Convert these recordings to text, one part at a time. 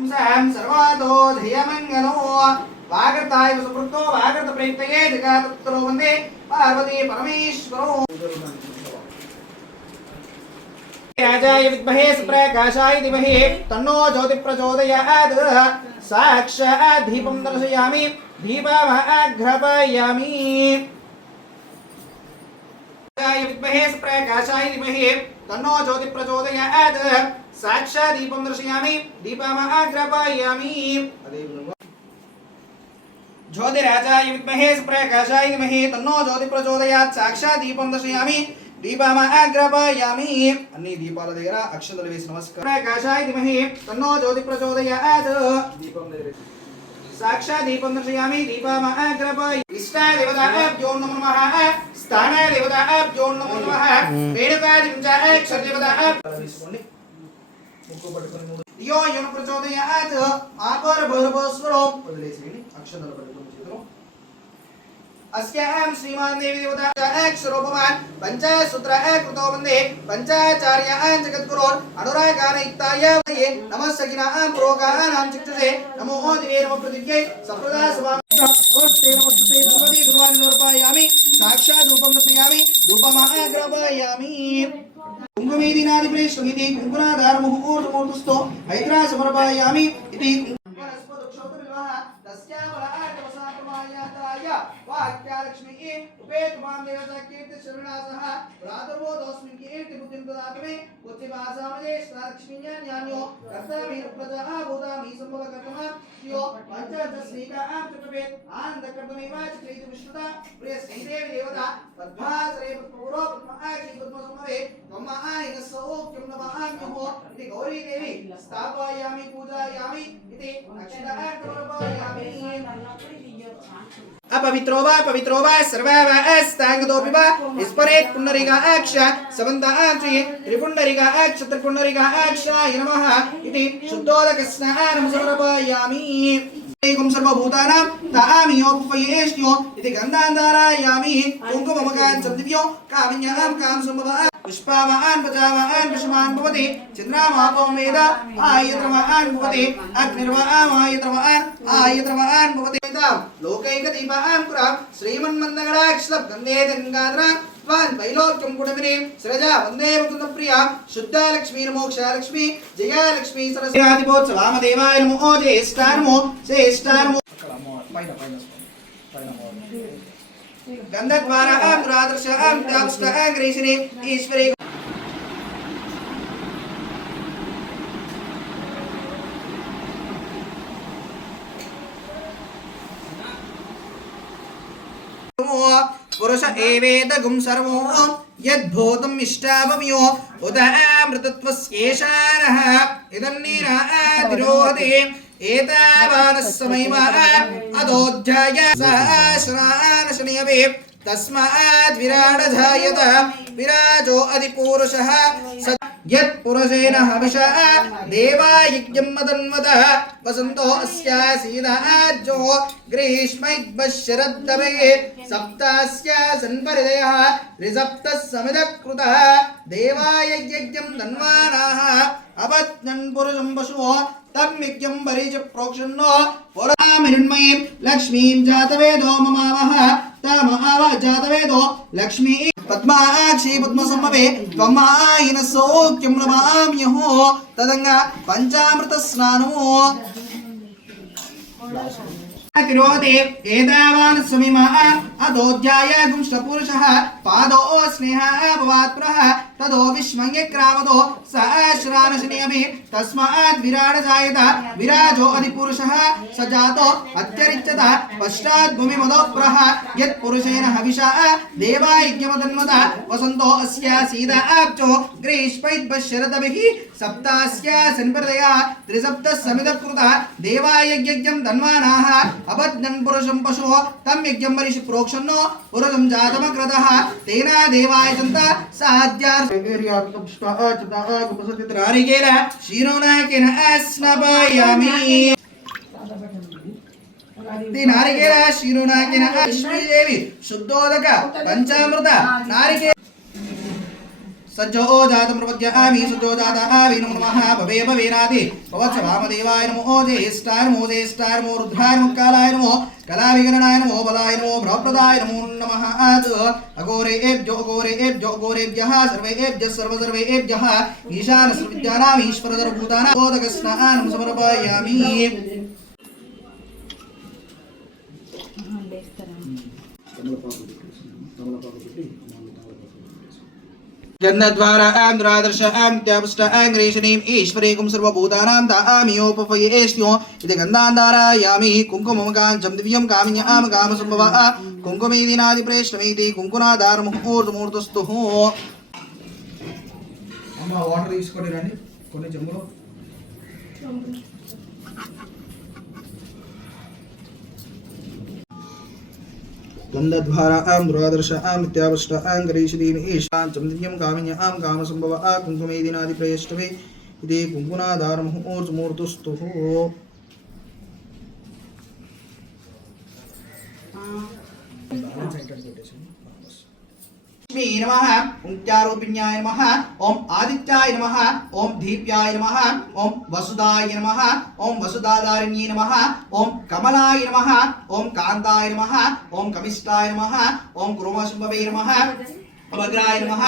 सर्वातो ध्येयमङ्गलो वागर्ताय सुकृतो वागर्त प्रेतये जगत्तरो वन्दे पार्वती परमेश्वरो राजाय विद्महे सुप्रकाशाय धीमहि तन्नो ज्योति प्रचोदयात् साक्षात् दीपं दर्शयामि दीपमाघ्रापयामि राजाय विद्महे सुप्रकाशाय धीमहि तन्नो ज्योति प्रचोदयात् साक्षात् दीपं दर्शयामि दीपमाघ्रापयामि ज्योतिराजाय विद्महे सुप्रकाशाय धीमहि तन्नो ज्योति प्रचोदयात् साक्षात् दीपं दर्शयामि दीपमाघ्रापयामि अन्नी दीपाల దగ్గర అక్షంతలు వేసి నమస్కారం ప్రకాశాయ ధీమహి తన్నో జ్యోతి ప్రచోదయాత్ దీపం దగ్గర సాక్షాత్ దీపం దర్శయామి దీపమాఘ్రాపయామి ఇష్టాయ దేవతాభ్యో నమో నమః స్థానాయ దేవతాభ్యో నమో నమః వేణుకాదిం చ అక్షరదేవతాభ్యో తీసుకోండి ముక్కు పట్టుకొని యో యను ప్రచోదయాత్ ఆపర భైరవస్వరో వదిలేసేయండి అక్షంతలు పట్టుకొని చేతులు अस्यां श्रीमान देवी देवता अक्षरोपमान पंचसूत्र कृतो वंदे पंचाचार्यान् जगद्गुरोन् अनुरागानयुक्ताय वये नमः सखिनां पुरोगानां चित्तसे नमो दिवे नमः प्रतिज्ञे सप्रदा स्वामी नमस्ते नमस्ते द्रौपदी दुर्वाणि समर्पयामि साक्षात् रूपं दर्शयामि धूपमाघ्रापयामि कुङ्कुमेदिनादि प्रेष्ठमिति कुङ्कुमाधार मुहूर्तमुहूर्तस्थो हैद्रा समर्पयामि इति वाक्यालक्ष्मी उपेतमां देवता कीर्ति शरणासः प्रातर्वोदस्मिन् कीर्ति बुद्धिं ददातु कुचिभासामजे लक्ष्मीया ज्ञान्यो कर्तव्य प्रजा भूतामि संभव कर्तमा यो पंचदशनीकां चतुर्वेद आनंद कर्तमेव चक्रेति विष्णुता प्रिय श्रीदेवी देवता पद्मासरे पद्मपूरो पद्माक्षी पद्मसमवे त्वमायिन सौख्यं नमाम्यहो इति गौरी देवी स्थापयामि पूजयामि इति अक्षताः समर्पयामि अपवित्रो वा सर्वा वा अस्तांगदोपि वा स्परेत् पुण्डरीका अक्ष समन्तांचि त्रिपुण्डरीका अक्ष त्रिपुण्डरीका अक्षाय नमः इति शुद्धोदकस्नानं समर्पयामि एकं सर्वभूतानां तामियोपयेष्यो इति गन्धान्धारयामि कुङ्कुममकान् सन्दिव्यो कामिन्यां काम सम्भवः पुष्पावान् प्रजावान् विषमान् भवति चन्द्रमापो वेद आयत्रवान् भवति अग्निर्वामायत्रवान् आयत्रवान् भवति लोकैकदीपां पुरा श्रीमन्मन्दगणाक्षलब् गन्धे गङ्गाधरा त्वान् त्रैलोक्यं कुटुम्बिनी सृजा वन्दे मुकुन्दप्रिया शुद्धलक्ष्मी मोक्षलक्ष्मी जयलक्ष्मी सरस्वतीवामदेवाय नमो ज्येष्ठानमो श्रेष्ठानमो गन्धद्वारा दुरादर्शः त्यागष्टः ग्रीष्णे ईश्वरे पुरुष एवेदगुं सर्वो यद्भूतम् इष्टावमियो उदामृतत्वस्येषानः इदन्निरातिरोहते एतावानः समयः अदोऽध्याय सहस्रानशनियवे तस्माद् विराडधायत विराजो अधिपुरुषः यत्पुरुषेण हविषा देवायज्ञं मदन्वतः वसन्तो अस्यासीदाज्यो ग्रीष्मैद्बशरद्दवे सप्तास्य सन्परिदयः ऋसप्तः समिदकृतः देवायज्ञं धन्वानाः अपत्नन् पुरुषं पशुः तं यज्ञं परिच प्रोक्षन्नो पुरामिरुण्मयीं लक्ष्मीं जातवेदो ममावः तमाव जातवेदो लक्ष्मी पद्माक्षी पद्मसम्भवे त्वमायिन सौख्यं नमाम्यहो तदङ्गा पञ्चामृत स्नानमो तिरोते एतावान् समिमः अदोऽध्याय गुंष्टपुरुषः पादो स्नेहः भवात्पुरः तदो विस्मयक्रामदो सहस्रानशनियमे तस्मात् विराड जायत विराजो अधिपुरुषः स जातो अत्यरिच्यत पश्चात् भूमिमदोप्रः यत्पुरुषेण हविषा देवायज्ञमदन्वतः वसन्तो अस्य सीदाब्जो ग्रीष्मैद्बशरदभिः सप्तास्य सन्प्रदयः त्रिसप्तः समिदकृतः देवायज्ञं धन्वानाः अपद्नन् पुरुषं पशुः तं यज्ञं परिष प्रोक्षन्नो पुरुषं जातमकृतः तेन देवाय जन्त साध्यार्थ नारिकेल शीरोनाकेन स्नापयामि नारिकेल शीरोनाकेन श्रीदेवी शुद्धोदक पंचामृत नारिकेल सज्जो जातं प्रपद्यामि सज्जो जातामि नमो नमः भवे भवेनादि भवत्स वामदेवाय नमो ज्येष्ठाय नमो ज्येष्ठाय नमो रुद्राय नमो कालाय नमो कलाविगणनाय नमो बलाय नमो ब्रह्मप्रदाय नमो नमः अघोरेभ्यो अघोरेभ्यः सर्वेभ्यः सर्वेभ्यः ईशान सर्वविद्यानाम् ईश्वरधरभूतानां बोधकस्नानं समर्पयामि। गन्धद्वारा आंध्रादर्श आंत्यापुष्ट आंग्रेशनीम ईश्वरेकुं सर्वभूतानां दामियोपपयेष्यो इति गन्धान्धारयामि कुङ्कुमकाञ्चं दिव्यं कामिन्यां कामसम्भवः कुङ्कुमेदिनादिप्रेष्टमेति कुङ्कुनादारमुहूर्तमूर्तस्तुः। అమ్మ వాటర్ తీసుకొని రండి కొన్ని చెంబులు। गन्धद्वारा द्वादश इत्यावष्ट गरीषदीन ईशां दिव्यं कामिन्यां कामसम्भवः कुङ्कुमेदिनादिप्रयष्टवे इति कुङ्कुनादारमुहूर्तमूर्तस्तुः। लक्ष्मी नमः उंत्यारूपिण्याय नमः ओम आदित्याय नमः ओम दीप्याय नमः ओम वसुदाय नमः ओम वसुदाधारिण्ये नमः ओम कमलाय नमः ओम कान्ताय नमः ओम कमिष्ठाय नमः ओम क्रोमशुम्भवे नमः अग्राय नमः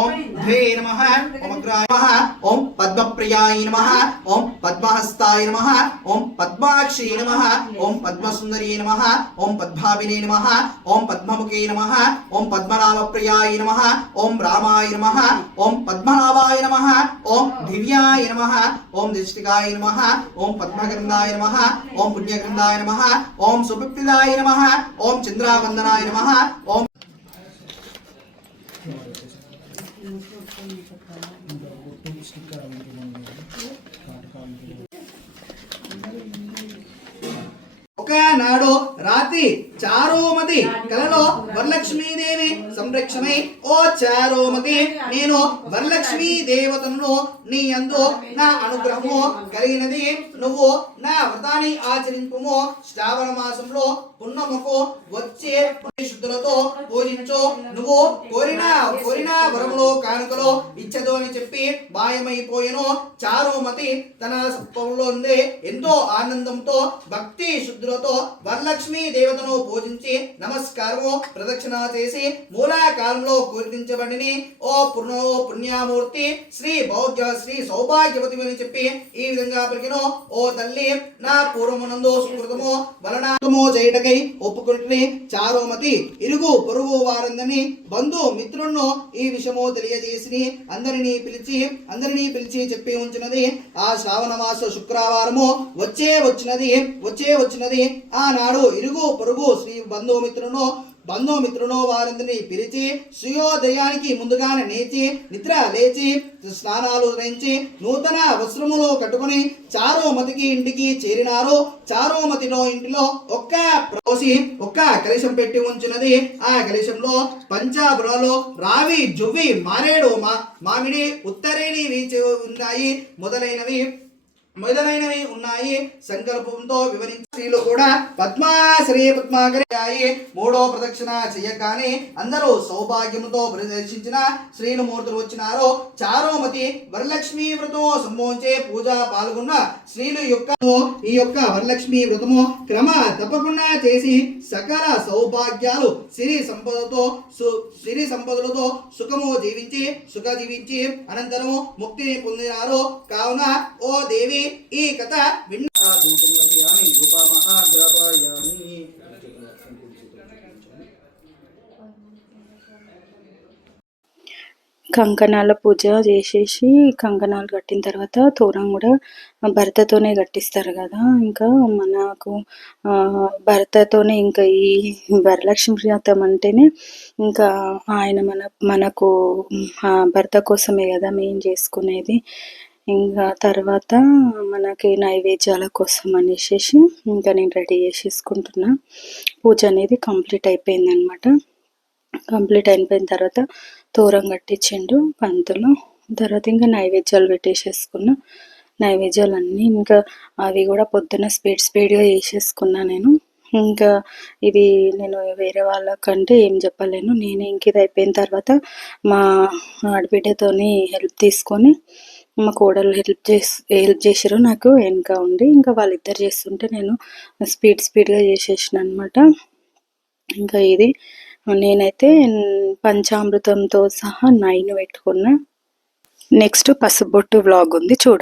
ओम द्वे नमः ओम अग्राय नमः ओम पद्मप्रियाय नमः ओम पद्महस्ताय नमः ओम पद्माक्षी नमः ओम पद्मसुंदरी नमः ओम पद्माभिने नमः ओम पद्ममुखे नमः ओम पद्मनाभप्रियाय नमः ओम रामाय नमः ओम पद्मनाभाय नमः ओम दिव्याय नमः ओम दिष्टिकाय नमः ओम पद्मगन्धाय नमः ओम पुण्यगन्धाय नमः ओम सुपिप्पिदाय नमः ओम चंद्रावंदनाय नमः ओम ఒకనాడు రాత్రి చారుమతి కలలో వరలక్ష్మీదేవి సంరక్షణై ఓ చారుమతి నేను వరలక్ష్మీ దేవతను నీ యందు నా అనుగ్రహము కలిగినది నువ్వు నా వ్రతాన్ని ఆచరింపుము శ్రావణ మాసంలో పున్నమకు వచ్చే శుద్ధులతో పూజించు నువ్వు కోరిన వరములో కానుకలో ఇచ్చదు అని చెప్పి మాయమైపోయెను చారుమతి తన సప్పంలో ఉండే ఎంతో ఆనందంతో భక్తి శుద్ధులతో వరలక్ష్మీ దేవతను పూజించి నమస్కారము ప్రదక్షిణ చేసి మూలాకాలంలో కీర్తించబడిని ఓ పుణ్యమూర్తి శ్రీ సౌభాగ్యవతి అని చెప్పి ఈ విధంగా పలికిను ఓ తల్లి నా పూర్వమునందు సుకృతము వలనము చేయటకై ఒప్పుకుంటుని చారుమతి ఇరుగు పొరుగు వారందరినీ బంధు మిత్రులను ఈ విషయము తెలియజేసి అందరినీ పిలిచి చెప్పి ఉంచినది ఆ శ్రావణ మాస శుక్రవారము వచ్చే వచ్చినది ఆనాడు ఇరుగు పొరుగు శ్రీ బంధుమిత్రులను వారందరినీ పిలిచి సూర్యోదయానికి ముందుగానే లేచి స్నానాలు ధరించి నూతన వస్త్రములు కట్టుకుని చారుమతికి ఇంటికి చేరినారు చారుమతిలో ఇంటిలో ఒక్క కలశం పెట్టి ఉంచినది ఆ కలశంలో పంచామృతాలు రావి జువ్వి మారేడు మామిడి ఉత్తరేణి వీచి ఉన్నాయి మొదలైనవి ఉన్నాయి సంకల్పంతో వివరించి స్త్రీలు కూడా పద్మాశ్రీ పద్మాకరి మూడో ప్రదక్షిణ చేయగానే అందరూ సౌభాగ్యముతో ప్రదర్శించిన శ్రీనుమూర్తులు వచ్చినారు చారుమతి వరలక్ష్మీ వ్రతం సంబోధించే పూజ పాల్గొన్న స్త్రీలు ఈ యొక్క వరలక్ష్మీ వ్రతము క్రమ తప్పకుండా చేసి సకల సౌభాగ్యాలు సిరి సంపదలతో సుఖము జీవించి అనంతరము ముక్తిని పొందినారు కావున ఓ దేవి ఈ కథ కంకణాల పూజ చేసేసి కంకణాలు కట్టిన తర్వాత తోరం కూడా భర్తతోనే కట్టిస్తారు కదా ఇంకా మనకు భర్తతోనే ఇంకా ఈ వరలక్ష్మి వ్రతం అంటేనే ఇంకా ఆయన మనకు భర్త కోసమే కదా మేము చేసుకునేది ఇంకా తర్వాత మనకి నైవేద్యాల కోసం అనేసి ఇంకా నేను రెడీ చేసేసుకుంటున్నా పూజ అనేది కంప్లీట్ అయిపోయింది అనమాట కంప్లీట్ అయిపోయిన తర్వాత తోరం కట్టించిండు పంతులు తర్వాత ఇంకా నైవేద్యాలు పెట్టేసేసుకున్నా నైవేద్యాలు అన్నీ ఇంకా అవి కూడా పొద్దున స్పీడ్గా చేసేసుకున్నా నేను ఇంకా ఇది నేను వేరే వాళ్ళకంటే ఏం చెప్పలేను. నేనే ఇంక ఇది అయిపోయిన తర్వాత మా ఆడబిడ్డతోని హెల్ప్ తీసుకొని మా కోడలు హెల్ప్ చేసిర్రు నాకు వెనక ఉండి. ఇంకా వాళ్ళిద్దరు చేస్తుంటే నేను స్పీడ్గా చేసేసిన అనమాట. ఇంకా ఇది నేనైతే పంచామృతంతో సహా 9 పెట్టుకున్నా. నెక్స్ట్ పసుబొట్టు వ్లాగ్ ఉంది చూడండి.